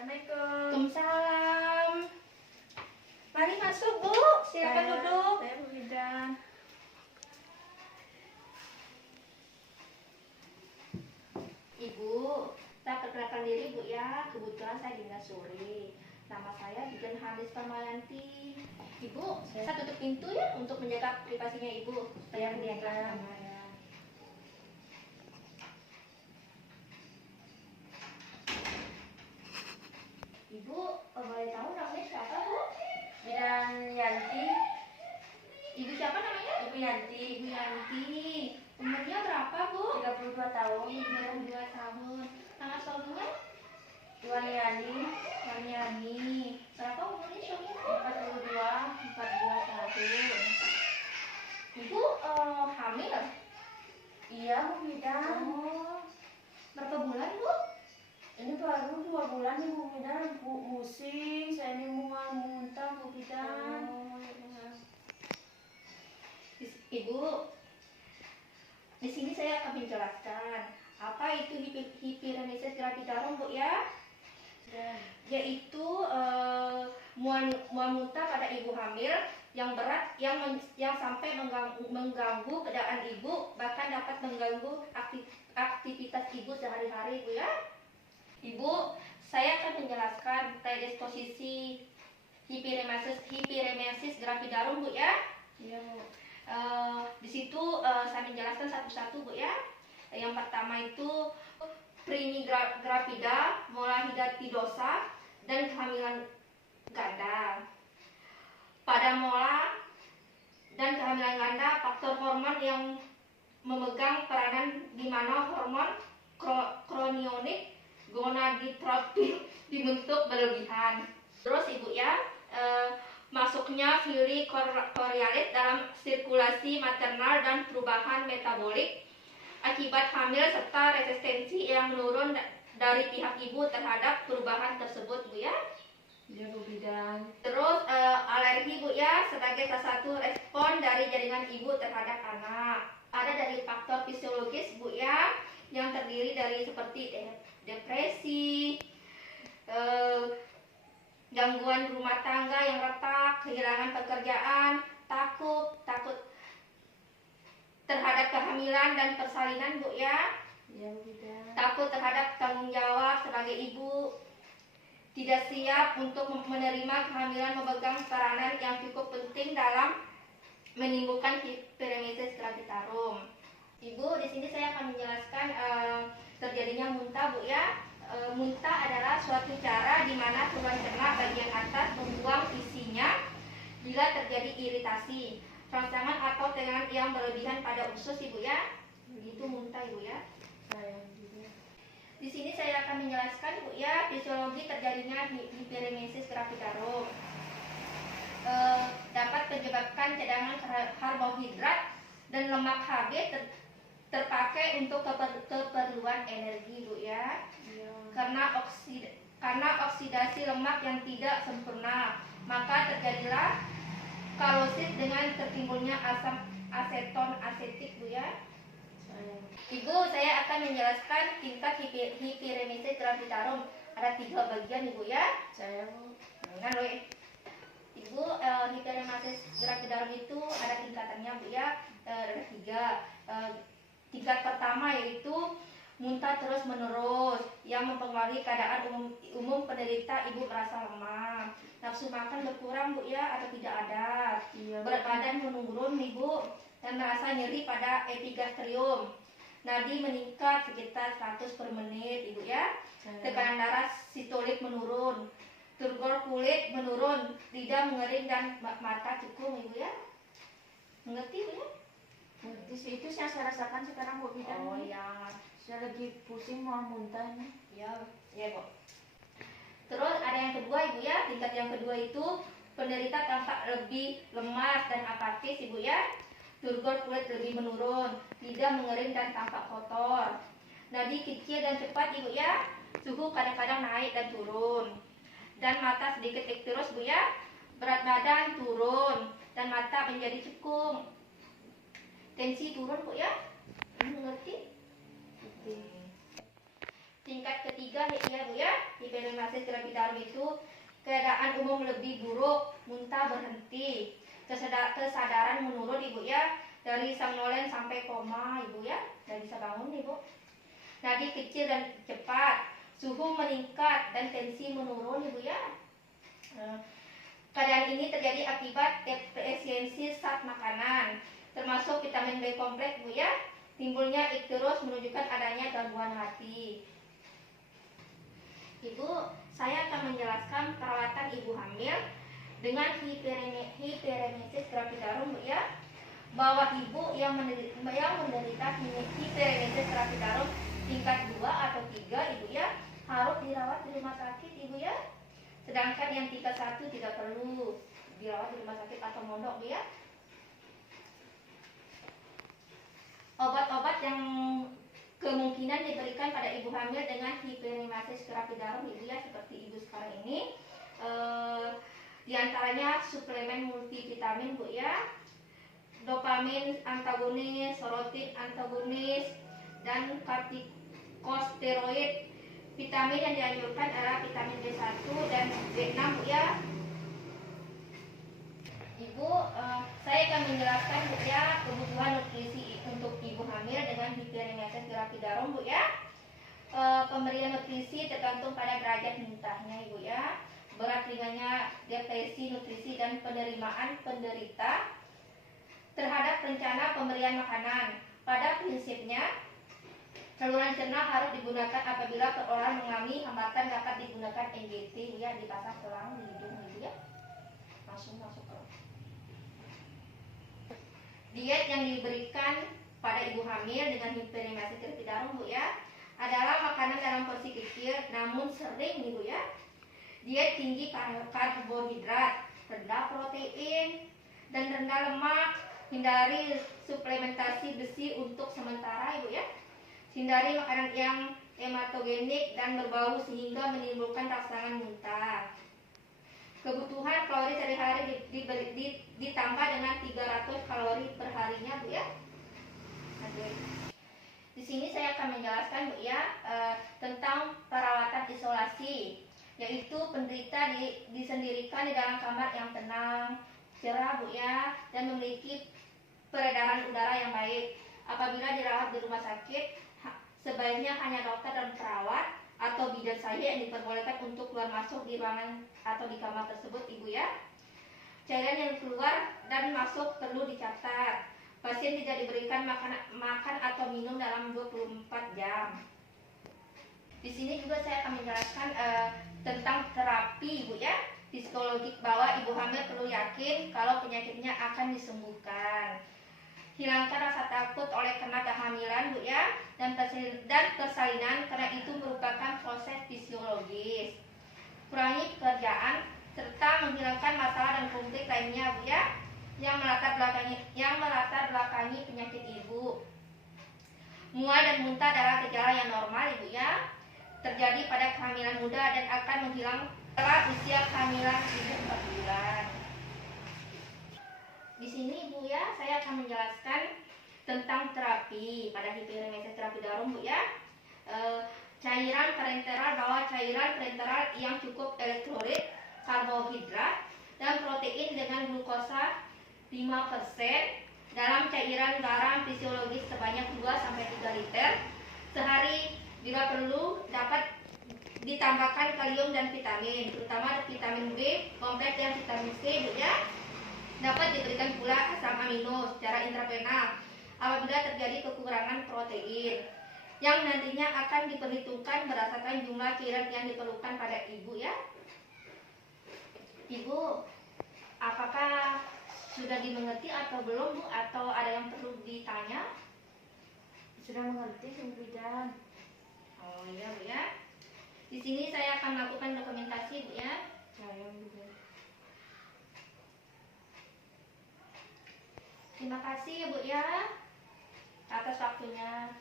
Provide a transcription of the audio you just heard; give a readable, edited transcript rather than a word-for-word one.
Assalamualaikum. Waalaikumsalam. Mari masuk, Bu. Silakan duduk. Saya Bu Bidan. Ibu, saya perkenalkan diri, Bu ya. Kebetulan saya Dinda Suri. Nama saya Bidan Halis Parmayanti. Ibu, saya tutup pintu ya untuk menjaga privasinya Ibu. Supaya dia nggak sama ya. Ibu, boleh tahu namanya siapa, Bu? Bidan Yanti. Ibu siapa namanya? Ibu Yanti. Ibu Yanti. Umurnya berapa, Bu? 32 tahun. 32 tahun. Nama suaminya? Waniani. Waniani. Berapa umurnya suaminya? 42 tahun. Ibu hamil? Iya Bu Bidan. Oh. Berapa bulan, Bu? Ini baru 2 bulan nih Bu Bidan. Bu musing, saya ini muntah Bu Bidan. Ibu, di sini saya akan menjelaskan apa itu hiperemesis gravidarum, Bu ya. Yaitu mual muntah pada ibu hamil yang berat yang sampai mengganggu keadaan ibu, bahkan dapat mengganggu aktivitas ibu sehari-hari, Bu ya. Ibu, saya akan menjelaskan predisposisi hiperemesis gravidarum, Bu ya. Iya Bu. Di situ saya menjelaskan satu-satu, Bu ya. Yang pertama itu primigravida, molahidatidosa, dan kehamilan ganda. Pada mola dan kehamilan ganda, faktor hormon yang memegang peranan di mana hormon chorionik gonadotropin dibentuk berlebihan. Terus Ibu ya, masuknya Fili choriolet dalam sirkulasi maternal dan perubahan metabolik akibat hamil serta resistensi yang menurun dari pihak ibu terhadap perubahan tersebut, Bu ya. Iya Bu Bidan. Terus alergi, Bu ya, sebagai salah satu respon dari jaringan ibu terhadap anak. Ada dari faktor fisiologis, Bu ya, yang terdiri dari seperti depresi, gangguan rumah tangga yang retak, kehilangan pekerjaan, takut terhadap kehamilan dan persalinan, Bu ya. Iya Bu Bidan. Takut terhadap tanggung jawab sebagai ibu, tidak siap untuk menerima kehamilan, memegang peranan yang cukup penting dalam menimbulkan hiperemesis gravidarum. Ibu, di sini saya akan menjelaskan terjadinya muntah, Bu ya. Muntah adalah suatu cara di mana saluran cerna bagian atas membuang isinya bila terjadi iritasi, rangsangan atau tegangan yang berlebihan pada usus, Ibu ya. Itu muntah, Ibu ya. Di sini saya akan menjelaskan, Bu ya, fisiologi terjadinya hiperemesis gravidarum. Dapat menyebabkan cadangan karbohidrat dan lemak Hb terpakai untuk keperluan energi, Bu ya. Karena oksidasi lemak yang tidak sempurna, maka terjadilah kalosit dengan tertimbulnya asam aseton asetik, Bu ya. Ibu, saya akan menjelaskan tingkat hiperemesis gravidarum. Ada 3 bagian, Ibu ya. Saya Bu. Ibu, hiperemesis gravidarum itu ada tingkatannya, Bu ya. Ada 3. Tingkat pertama yaitu muntah terus menerus yang mempengaruhi keadaan umum penderita. Ibu merasa lemah, nafsu makan berkurang, Bu ya, atau tidak ada. Iya, Berat badan menurun, Ibu, dan merasa nyeri pada epigastrium. Nadi meningkat sekitar 100 per menit, Ibu ya. Tekanan darah sistolik menurun, turgor kulit menurun, lidah mengering dan mata cekung, Ibu ya. Mengerti, Bu ya? Di situ saya rasakan sekarang Bu Bidan. Oh ya. Saya lagi pusing mau muntah nih. Ya, Bu. Terus ada yang kedua, Ibu ya. Tingkat yang kedua itu penderita tampak lebih lemas dan apatis, Ibu ya. Turgor kulit lebih menurun, lidah mengering dan tampak kotor. Nadi kecil dan cepat, Ibu ya. Suhu kadang-kadang naik dan turun. Dan mata sedikit iktirus, Bu ya. Berat badan turun dan mata menjadi cekung. Tensi turun, Bu ya. Mengerti? Tingkat ketiga ya, Bu ya. hiperemesis gravidarum itu keadaan umum lebih buruk, muntah berhenti, kesadaran menurun ibu ya, dari somnolen sampai koma ibu ya, dan bisa bangun ibu. Nadi kecil dan cepat, suhu meningkat dan tensi menurun ibu ya. Keadaan ini terjadi akibat defisiensi zat makanan, termasuk vitamin B kompleks bu ya. Timbulnya ikterus menunjukkan adanya gangguan hati. Ibu, saya akan menjelaskan perawatan ibu hamil dengan hiperemesis gravidarum bu ya. Bahwa ibu yang menderita hiperemesis gravidarum tingkat 2 atau 3 ibu ya, harus dirawat di rumah sakit ibu ya. Sedangkan yang tingkat 1 tidak perlu dirawat di rumah sakit atau mondok bu ya. Obat-obat yang kemungkinan diberikan pada ibu hamil dengan hiperemesis gravidarum ibu ya, seperti ibu sekarang ini, di antaranya suplemen multivitamin bu ya, dopamin antagonis, sorotin antagonis, dan kortikosteroid. Vitamin yang dianjurkan adalah vitamin B1 dan B6 bu ya. Ibu, saya akan menjelaskan bu ya kebutuhan nutrisi untuk ibu hamil dengan hiperemesis gravidarum bu ya. Pemberian nutrisi tergantung pada derajat muntahnya ibu ya, berat ringannya, depresi nutrisi, dan penerimaan penderita terhadap rencana pemberian makanan. Pada prinsipnya, saluran cerna harus digunakan apabila orang mengalami hambatan dapat digunakan NGT ya, dipasang selang di hidung gitu ya. Langsung masuk ke. Diet yang diberikan pada ibu hamil dengan hiperemesis gravidarum bu ya adalah makanan dalam porsi kecil namun sering ibu ya. Diet tinggi karbohidrat, rendah protein, dan rendah lemak. Hindari suplementasi besi untuk sementara ibu ya. Hindari makanan yang hematogenik dan berbau sehingga menimbulkan rangsangan muntah. Kebutuhan kalori sehari-hari ditambah dengan 300 kalori per harinya bu ya. Di sini saya akan menjelaskan bu ya tentang perawatan isolasi, yaitu penderita disendirikan di dalam kamar yang tenang, cerah bu ya, dan memiliki peredaran udara yang baik. Apabila dirawat di rumah sakit, sebaiknya hanya dokter dan perawat atau bidan saja yang diperbolehkan untuk keluar masuk di ruangan atau di kamar tersebut ibu ya. Cairan yang keluar dan masuk perlu dicatat. Pasien tidak diberikan makan atau minum dalam 24 jam. Di sini juga saya akan menjelaskan tentang terapi ibu ya, psikologik, bahwa ibu hamil perlu yakin kalau penyakitnya akan disembuhkan. Hilangkan rasa takut oleh karena kehamilan bu ya, dan persalinan karena itu merupakan proses fisiologis. Kurangi pekerjaan serta menghilangkan masalah dan konflik lainnya bu ya, yang melatar belakangi penyakit ibu. Mual dan muntah adalah gejala yang normal ibu ya, terjadi pada kehamilan muda dan akan menghilang setelah usia kehamilan ibu 4 bulan. Di sini bu ya, saya akan menjelaskan tentang terapi pada hiperemesis gravidarum bu ya. Cairan parenteral, bahwa cairan parenteral yang cukup elektrolit, karbohidrat, dan protein dengan glukosa 5% dalam cairan garam fisiologis sebanyak 2-3 liter sehari. Bila perlu dapat ditambahkan kalium dan vitamin, terutama vitamin B kompleks dan vitamin C bu ya. Dapat diberikan pula asam amino secara intravenal apabila terjadi kekurangan protein, yang nantinya akan diperhitungkan berdasarkan jumlah cairan yang diperlukan pada ibu ya. Ibu, apakah sudah dimengerti atau belum bu, atau ada yang perlu ditanya? Sudah mengerti Bu Bidan. Oh iya bu ya. Di sini saya akan melakukan dokumentasi bu ya. Saya Bu Bidan. Terima kasih ya bu ya atas waktunya.